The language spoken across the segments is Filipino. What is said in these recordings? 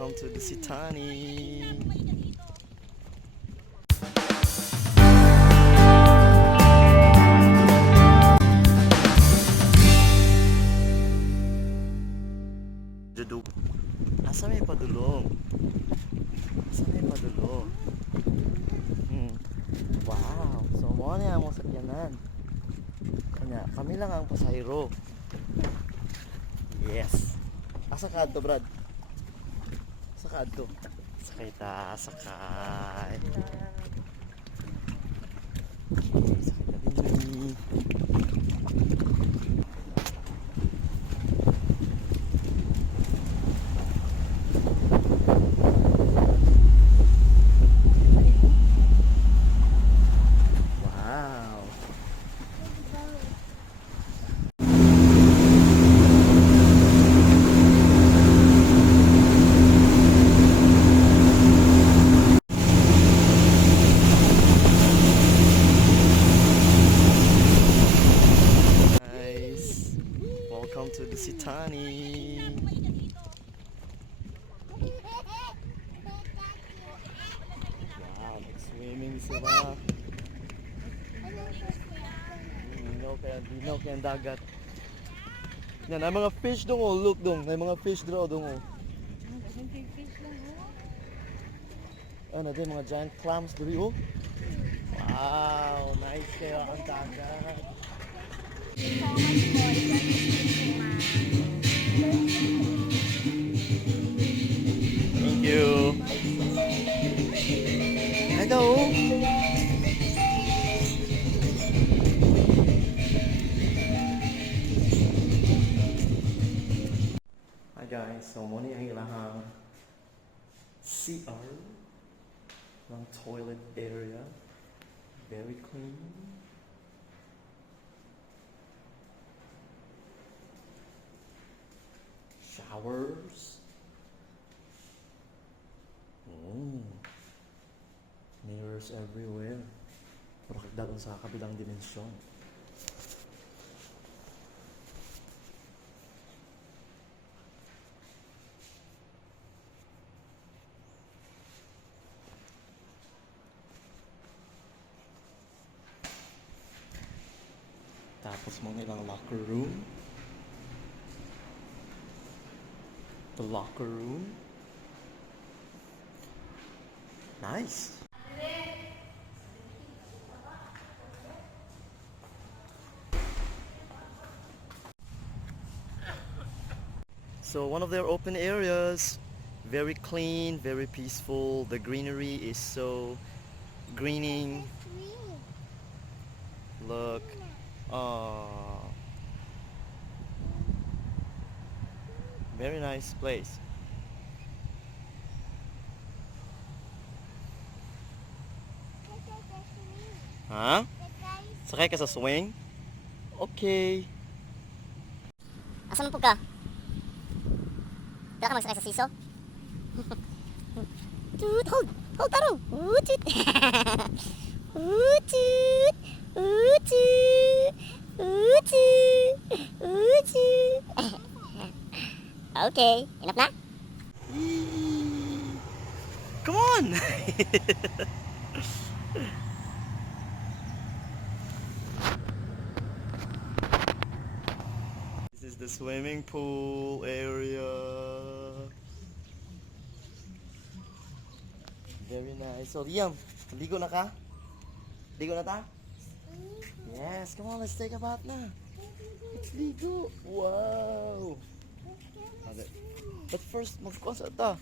Welcome to the Sitani. Duduk. Asa may padulong? Asa may padulong? Wow. So mo na ang sakyanan. Kanya, kami lang ang pasahero. Yes. Asa ka adto, Brad? Asa ka adto? Sakay ta, sakay. Okay, sakay ta din. Wow. Nice. Welcome to the Sitani. Wow, nag-swimming sila. Linaw kaya ang dagat. Yan, ay mga fish dong oh, look dong. May mga fish draw dong oh. Ano din, mga giant clams diri oh. Wow, nice kaya ang dagat. Thank you. Hello. Hi guys, so muna ang ilahang CR ng toilet area. Very clean. Showers. Mirrors everywhere. Pakagdagan sa kabilang dimensyon. Tapos mga ilang locker room. The locker room. Nice. So one of their open areas, very clean, very peaceful. The greenery is so greening. Look. Very nice place. Ha? Sakay ka sa swing? Okay. Asan mo po ka? Dala ka magsakay sa siso? Toot! Hold! Hold tarong! Toot! Toot! Toot! Toot! Okay, enough na? Come on! This is the swimming pool area. Very nice. So, Liam, ligo na ka? Ligo na ta? Yes, come on, let's take a bath na. Let's ligo. Wow! But first, magkuha sa ata.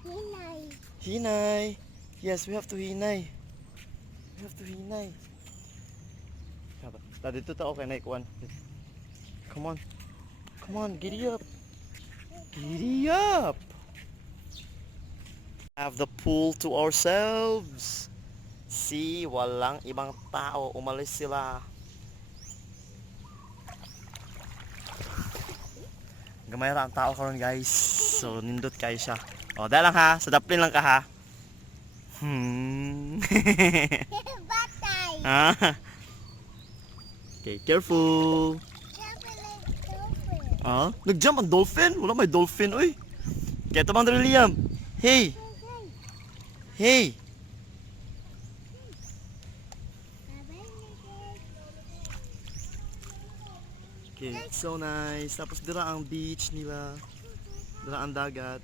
Hinay. Hinay. Yes, we have to hinay. We have to hinay. Dito ta okay na ikuan. Come on. Come on, giddy up. Giddy up. Have the pool to ourselves. See, walang ibang tao. Umalis sila. Gamay ra ang tao karon guys. So nindot kayo siya. O, dahil lang ha. Sa daplin lang ka ha. Batay. Ah. Okay, careful. Ah, nag-jump ang dolphin? Wala may dolphin, oy. Kaya ito bang dali, Liam? Hey! Hey! Okay, so nice. Tapos dira ang beach nila. Dira ang dagat.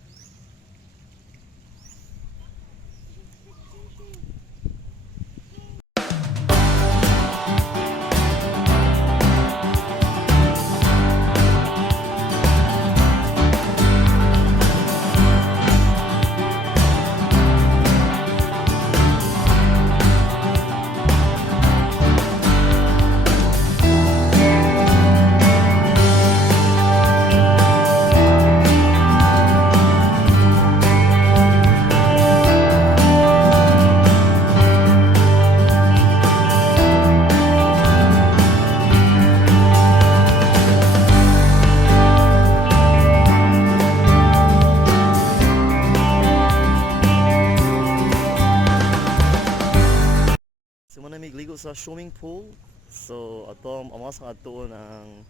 So muna may ligo sa swimming pool. So ato amo sa atuon ang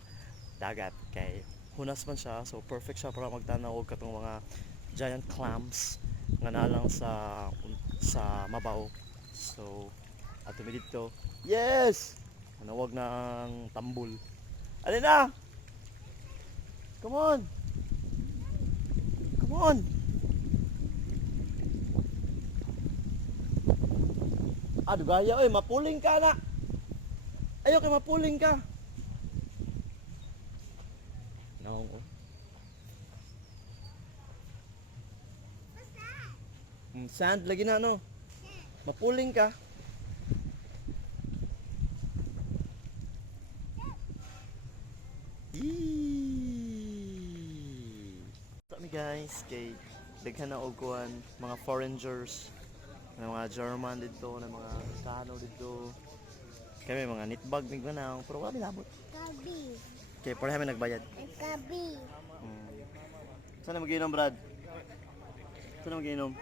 dagat kay hunas man siya, so perfect siya para magtanaw og katong mga giant clams nga nalang sa mabaw. So ato mi dito. Yes! Manawag na ang tambol. Alin na? Come on! Come on! Ah, dugaya oy, mapuling ka na. Ayo kay mapuling ka. No. Sand lagi na no. Mapuling ka. Sa mi guys, kay daghan na og kuan mga foreigners, na mga German dito, na mga Amerikano dito. Kami mga nitbag mig manaw, pero wala milabot. Kabi. Kay pareha mi nagbayad. Kabi. Saan na magiinom, Brad? Saan na magiinom?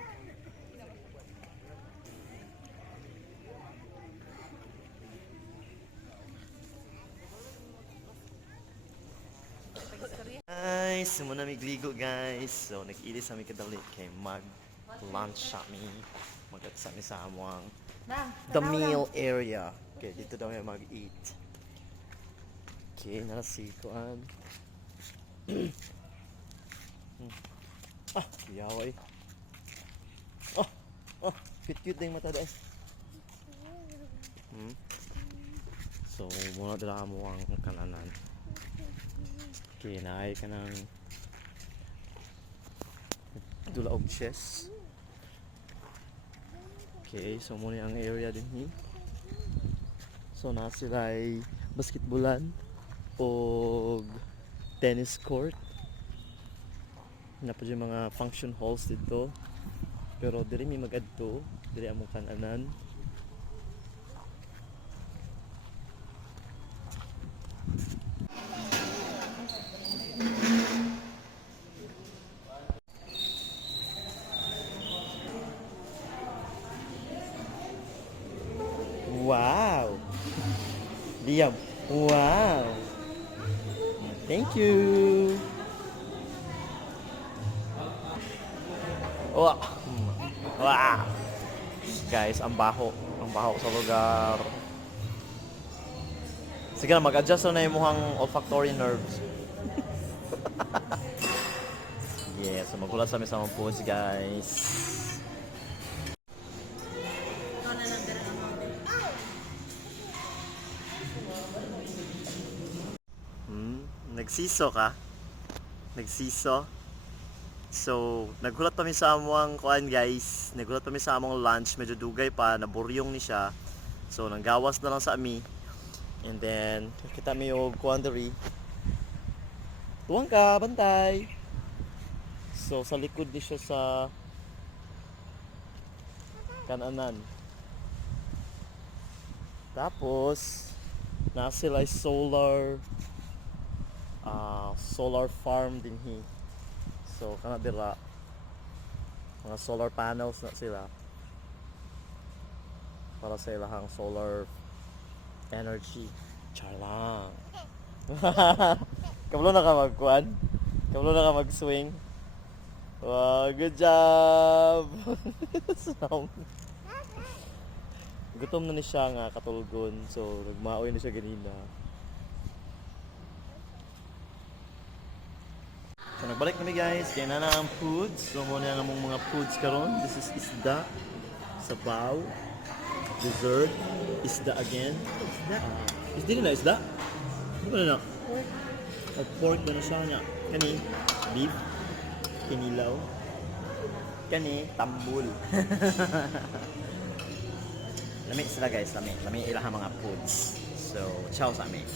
Guys, muna migligo guys. So nag-ilis kami kadali kay lunch kami. Magat sa mi sa among the meal area. Okay, dito daw may mag-eat. Okay, nasi kuan. Ah, yaway. Oh, oh, cute-cute na yung mata dahil. So, muna dala mo ang kananan. Okay, naay ka ng dula og chess. Okay, so muna ang area din hi. So, na sila ay basketballan o tennis court. Na pa dyan mga function halls dito. Pero diri may magadto, diri among kananan. Wow! Liam, wow! Thank you! Wow! Wow! Guys, ang baho. Ang baho sa lugar. Sige na, mag-adjust na yung mukhang olfactory nerves. Yes, so magulat sa mga foods, guys. Nagsiso ka? Nagsiso? So, naghulat kami sa among kuan guys. Naghulat kami sa among lunch, medyo dugay pa, naburyong ni siya. So, nanggawas na lang sa ami. And then, kita mi yung kuan diri. Tuwang ka, bantay. So, sa likod ni siya sa kananan. Tapos, na sila solar farm din hi. So kana dira mga solar panels na sila para sa ilahang solar energy. Char lang. Kabalo na ka magkuan? Kabalo na ka mag-swing? Wow, good job! So, gutom na ni siya nga katulgon. So, nagmaoy na siya ganina. So, nagbalik kami guys. Kaya na ang foods. So, muna nga mong mga foods karon. This is isda, sabaw, dessert, isda again. Isda nila, isda? Ano ba na? O pork ba na siya niya? Kani, beef, kinilaw, kani, tambul. Lami sila guys, lami ilang mga foods. So, ciao sa amin.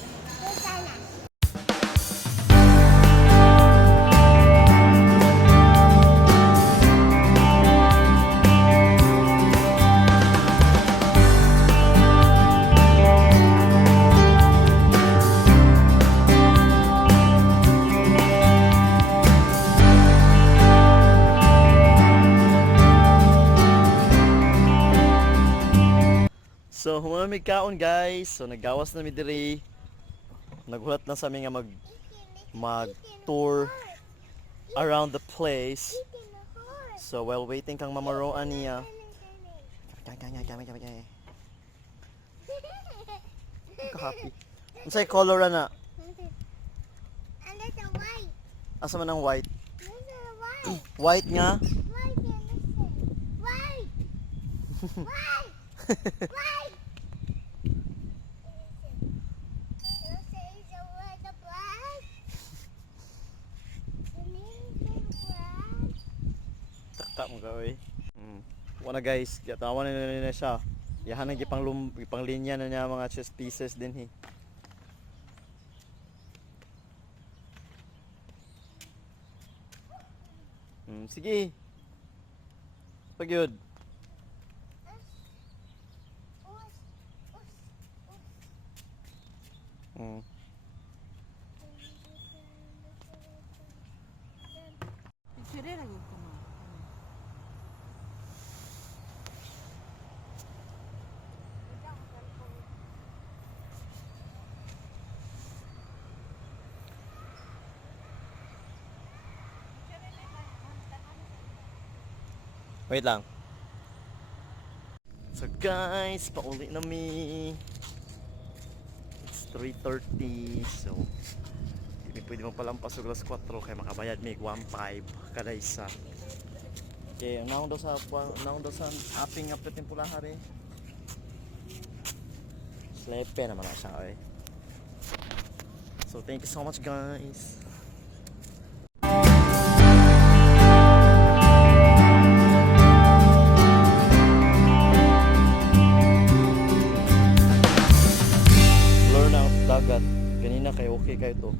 So, humamig kaon guys. So, naggawas na mi diri. Naghulat na sa amin nga mag-tour around the place. So, while waiting kang mamaroan niya. Kami. Ka-happy. Unsay color na? And there's a white. Asa man ang white? There's a white. White nga? White and white. White. White. You say the word of black. The name is black. Tak mo ka oy. Wala guys, yatawan na siya. Yahan ang ipanglinya na niya mga chess pieces din he. Sige. Pagyod. Picture lang yung kuma. Wait lang. So guys, pauwi na mi. It's 3:30. So, hindi pwede mo palampas og alas 4 kay makabayad mi 1.5 kada isa. Okay, naon daw sa aping apit yung pulahari. Slepe naman na siya oy. So thank you so much guys. Dagat. Ganina kay okay kayo to.